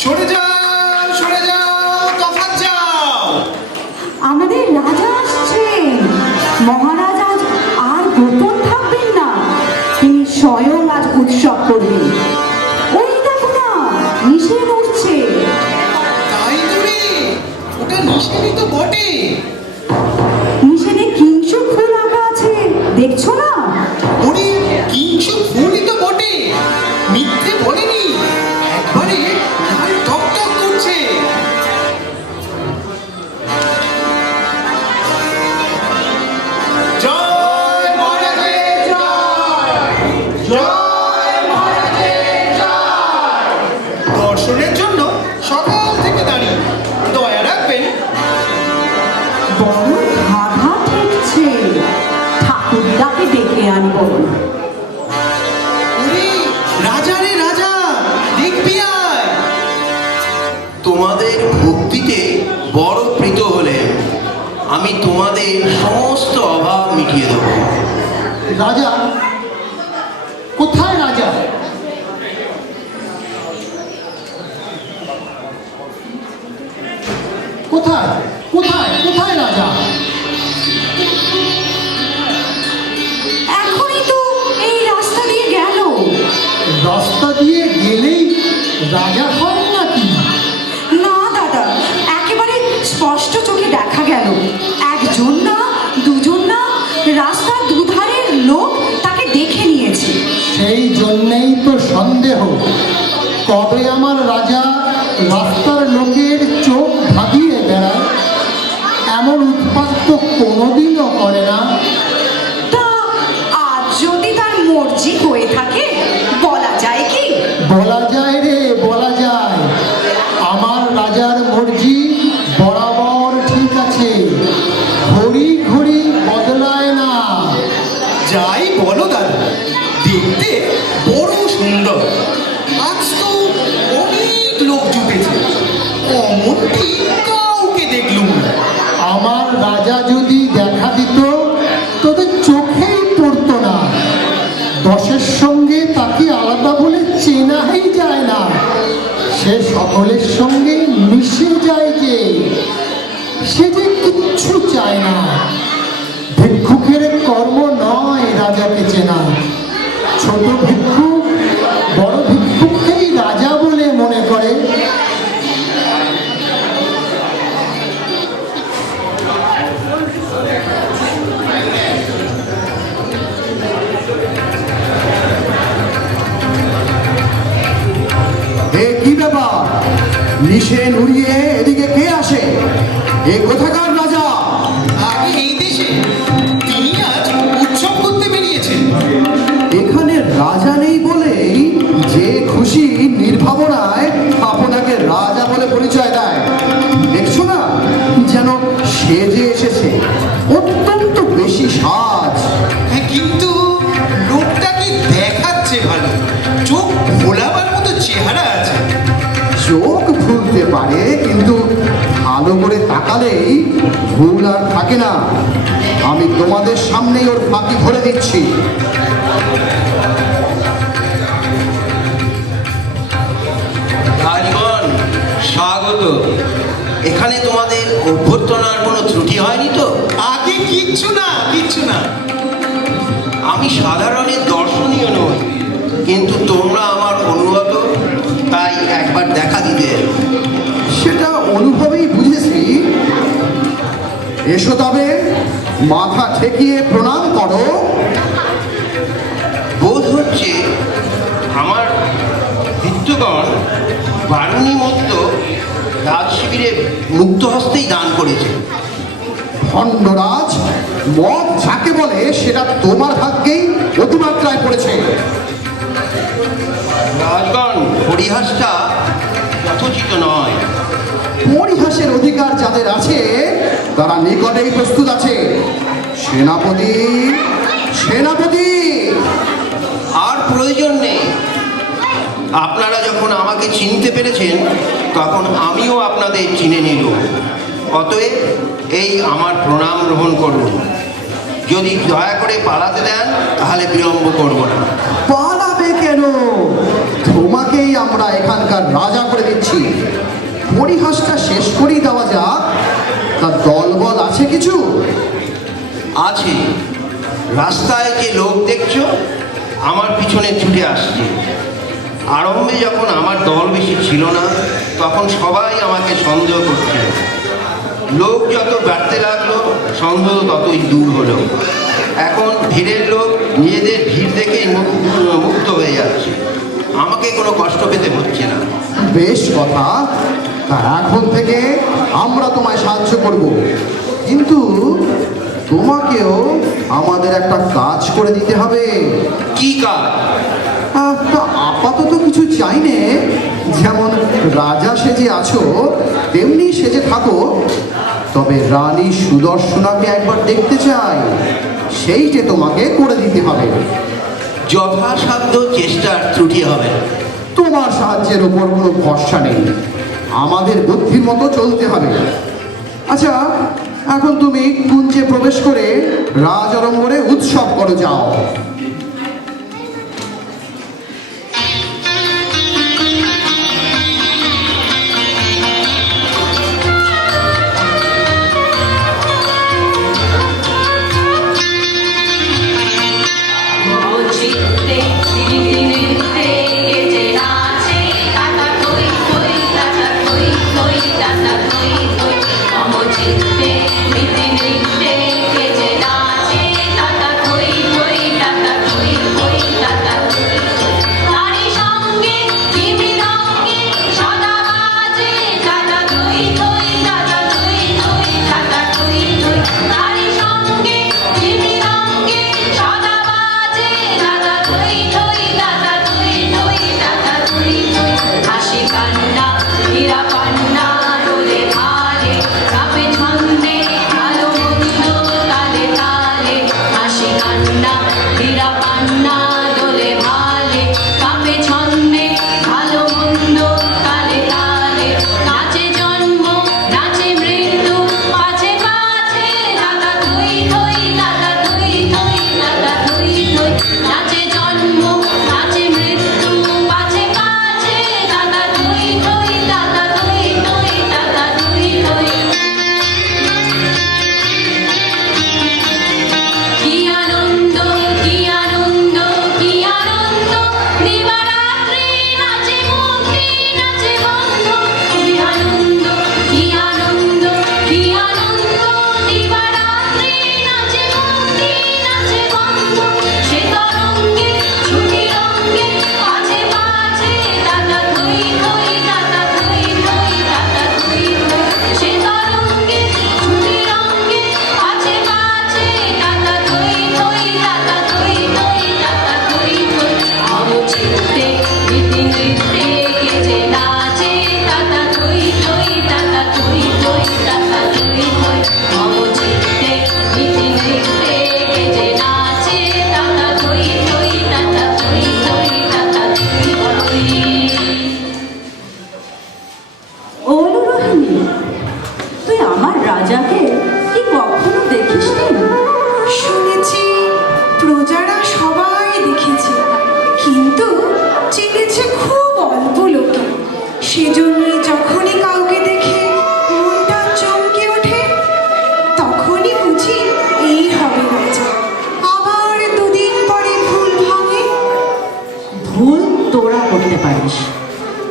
সরে যাও, সরে যাও, তফাৎ যাও। আমাদের রাজা আসছেন। মহারাজ আজ আর গোপন থাকবেন না, তিনি স্বয়ং আজ উৎসব করবেন। ওই দেখো না, নিষেধ উঠছে। তাই তো রে, ওটা নিষেধই তো বটে। নিষেধে কিংশুক ফুল আঁকা আছে, দেখছো না? ওরে কিংশুক ফুলই তো বটে, মিথ্যে বলেনি। একবারে লাল টকটক করছে। জয় মহারাজের জয়, জয় মহারাজের জয়। দর্শনের জন্য সকাল থেকে দাঁড়িয়ে, দয়া রাখবেন। বড় ধাঁধা ঠেকছে, ঠাকুরদাকে ডেকে আনবো। ওরে রাজা রে রাজা, দেখবি আয়। তোমাদের ভক্তিতে বড় প্রীত হলে আমি তোমাদের সমস্ত অভাব মিটিয়ে দেব। রাজা কোথায়? রাজা কোথায়? কোথায়? কোথায় রাজা? এখনই তো এই রাস্তা দিয়ে গেল। রাস্তা দিয়ে গেলেই রাজা হয় নাকি? না দাদা, একেবারে স্পষ্ট চোখে দেখা গেল। একজন না, দুজন না, রাস্তার দুধারের লোক তাকে দেখে নিয়েছে। সেই জন্যেই তো সন্দেহ। কবে আমার রাজা রাস্তার লোকের চোখ ভাবিয়ে বেড়ায়, এমন উৎপাত তো কোনোদিনও করে না। তা আজ যদি তার মর্জি হয়ে থাকে, বলা যায় কি? বলা যায় রে, বলা যায়। আমার রাজার মর্জি বরাবর ঠিক আছে, ঘড়ি ঘড়ি বদলায় না। যাই বলো দাদা, দেখতে বড় সুন্দর। আজ তো অনেক লোক জুটেছে, অমনটি কাউকে দেখলুম না। আমার রাজা যদি দেখা দিত তোদের চোখেই পড়তো না। দশের সঙ্গে তাকে আলাদা বলে চেনাই যায় না, সে সকলের সঙ্গে মিশে যায়। যে সে যে কিচ্ছু চায় না। ভিক্ষুকের কর্ম নয় রাজাকে চেনা। ছোট ভিক্ষুক বড় ভিক্ষুককেই রাজা বলে মনে করে। এ কি ব্যাপার? নিষেধ উড়িয়ে এদিকে কে আসে? এ কোথাকার রাজা? আগে এই দেশে তিনি আজ উৎসব করতে বেরিয়েছেন। এখানে রাজা নেই বলেই যে খুশি নির্ভাবনায় আপনাকে রাজা বলে পরিচয় দেয়। দেখছো না যেন সেজে এসেছে, অত্যন্ত বেশি সাজ। হ্যাঁ, কিন্তু লোকটা কি দেখাচ্ছে ভালো, চোখ ভোলাবার মতো চেহারা আছে। চোখ ভুলতে পারে, কিন্তু ভালো করে তাকালেই ভুল আর থাকে না। আমি তোমাদের সামনেই ওর ফাঁকি ধরে দিচ্ছি। রাজগণ স্বাগত। এখানে তোমাদের অভ্যর্থনার কোনো ত্রুটি হয়নি তো? আগে কিচ্ছু না, কিচ্ছু না। আমি সাধারণের দর্শনীয় নই, কিন্তু তোমরা আমার অনুগত, তাই একবার দেখা দিতে এলো। সেটা অনুভবেই বুঝেছি। এসো তবে, মাথা ঠেকিয়ে প্রণাম করো। বোধ হচ্ছে আমার ভৃত্যগণ বারুণী মধ্য রাজ শিবিরে মুক্ত হস্তেই দান করেছে। ভণ্ডরাজ, মদ যাকে বলে সেটা তোমার ভাগ্যেই অতিমাত্রায় পড়েছে। রাজগণ, পরিহাসটা যথোচিত নয়। পরিহাসের অধিকার যাদের আছে তারা নিকটেই প্রস্তুত আছে। সেনাপতি, সেনাপতি। আর প্রয়োজন নেই। আপনারা যখন আমাকে চিনতে পেরেছেন, তখন আমিও আপনাদের চিনে নিল। অতএব এই আমার প্রণাম গ্রহণ করুন। যদি দয়া করে পালাতে দেন তাহলে বিলম্ব করব না। পালাবে কেন? তোমাকেই আমরা এখানকার রাজা করে দিচ্ছি। পরিহাসটা শেষ করেই দেওয়া যাক। তার দলবল আছে কিছু? আছে। রাস্তায় যে লোক দেখছো আমার পিছনে ছুটে আসছে। আরম্ভে যখন আমার দল বেশি ছিল না তখন সবাই আমাকে সন্দেহ করছিল। লোক যত বাড়তে লাগলো সন্দেহ ততই দূর হলো। এখন ভিড়ের লোক নিজেদের ভিড় দেখেই মুক্ত হয়ে যাচ্ছে। আমাকে কোনো কষ্ট পেতে হচ্ছে না। বেশ কথা। তা এখন থেকে আমরা তোমায় সাহায্য করব, কিন্তু তোমাকেও আমাদের একটা কাজ করে দিতে হবে। কি কাজ? তা আপাতত কিছু চাই নে, যেমন রাজা সেজে আছো তেমনি সেজে থাকো, তবে রানী সুদর্শনাকে একবার দেখতে চাই, সেইটে তোমাকে করে দিতে হবে। যথাসাধ্য চেষ্টার ত্রুটি হবে না। তোমার সাহায্যের ওপর কোনো ভরসা নেই, আমাদের বুদ্ধির মতো চলতে হবে। আচ্ছা, এখন তুমি কুঞ্জে প্রবেশ করে রাজ অরঙ্গনে উৎসব করো যাও।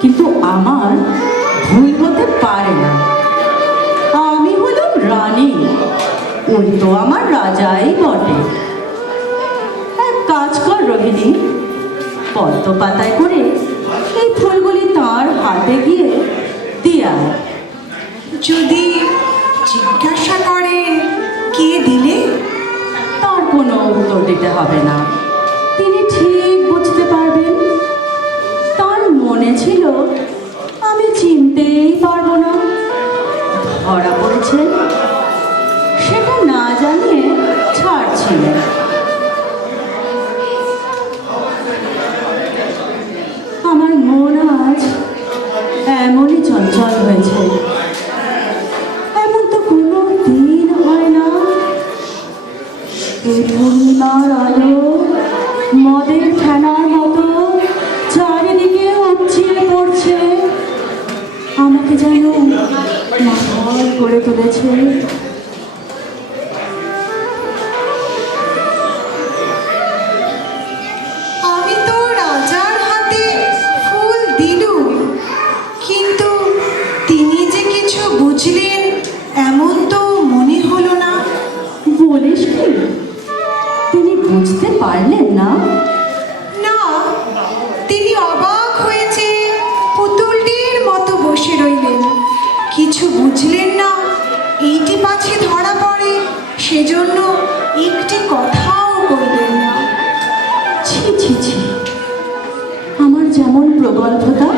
কিন্তু আমার ভুল হতে পারে না। আমি হলাম রানী, ওই তো আমার রাজাই বটে। এক কাজ কর রোহিণী, পদ্ম পাতায় করে এই ফুলগুলি তার হাতে গিয়ে দিয়া। যদি জিজ্ঞাসা করেন কে দিলে, তার কোনো উত্তর দিতে হবে না, তিনি ঠিক বুঝতে পারবেন। তার মনে ছিল আমি চিনতেই পারবো না, ধরা পড়েছেন সেটা না জানিয়ে ছাড়ছিলেন। আমার মন আজ এমনই চঞ্চল হয়েছে, এমন তো কোনো দিন হয় না। এই পূর্ণিমার আলো মদের ফেনার মতো চারিদিকে উপচিয়ে পড়ছে, আমাকে আমাকে যেন মাথায় করে তুলেছে। আমি তো রাজার হাতে ফুল দিলুম, কিন্তু তিনি যে কিছু বুঝলেন এমন তো মনে হলো না। বলিস কি, তিনি বুঝতে পারলেন না? না, তিনি অবাক হয়েছে পুতুলটির মতো বসে রইলেন, কিছু বুঝলেন না। এইটি পাছে ধরা পড়ে সেজন্য একটি কথাও বললেন না। ছি ছি ছি, আমার যেমন প্রগল্ভতা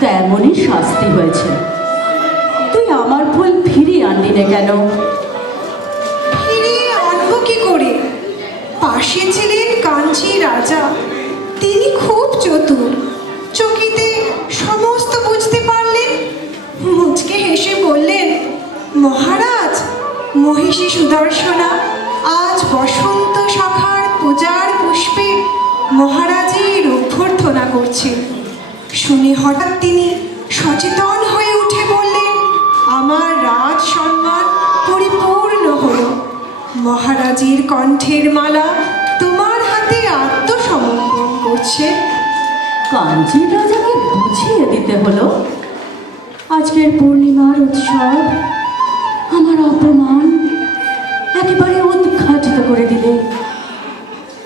তেমনই শাস্তি হয়েছে। তুই আমার ফুল ফিরিয়ে আনলি না কেন? ফিরিয়ে আনবো কি করে? পাশে ছিলেন কাঞ্চি রাজা, তিনি খুব চতুর, চকিতে সমস্ত বুঝতে পারলেন। মুচকে হেসে বললেন, মহারাজ, মহিষী সুদর্শনা আজ বসন্ত সখার পূজার পুষ্পে মহারাজের অভ্যর্থনা করছেন। শুনে হঠাৎ তিনি সচেতন হয়ে উঠে বললেন, আমার রাজ সম্মান পরিপূর্ণ হলো। মহারাজের কণ্ঠের মালা তোমার হাতে আত্মসমর্পণ করছে। কাঞ্চির রাজাকে বুঝিয়ে দিতে হলো আজকের পূর্ণিমার উৎসব আমার অপমান একেবারে উদ্ঘাটিত করে দিলে।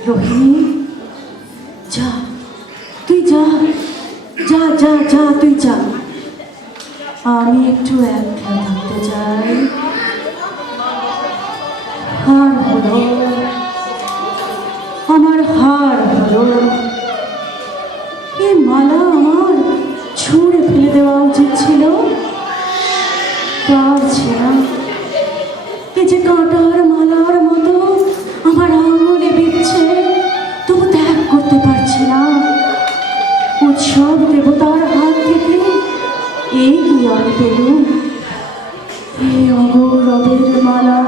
রোহিণী, যা, তুই যা যা যা যা, তুই যা। আমি একটু একলা থাকতে চাই। হার হলো, আমার হার হলো। এই মালা আমার ছুঁড়ে ফেলে দেওয়া উচিত ছিল, পারছি না। এই যে কাঁটার মালার মতো আমার আঙুলে বিচ্ছে, তবু ত্যাগ করতে পারছি না। উৎসব দেবতার হাত থেকে এই কি আমি পেলুম? এই অগৌরবের মালা।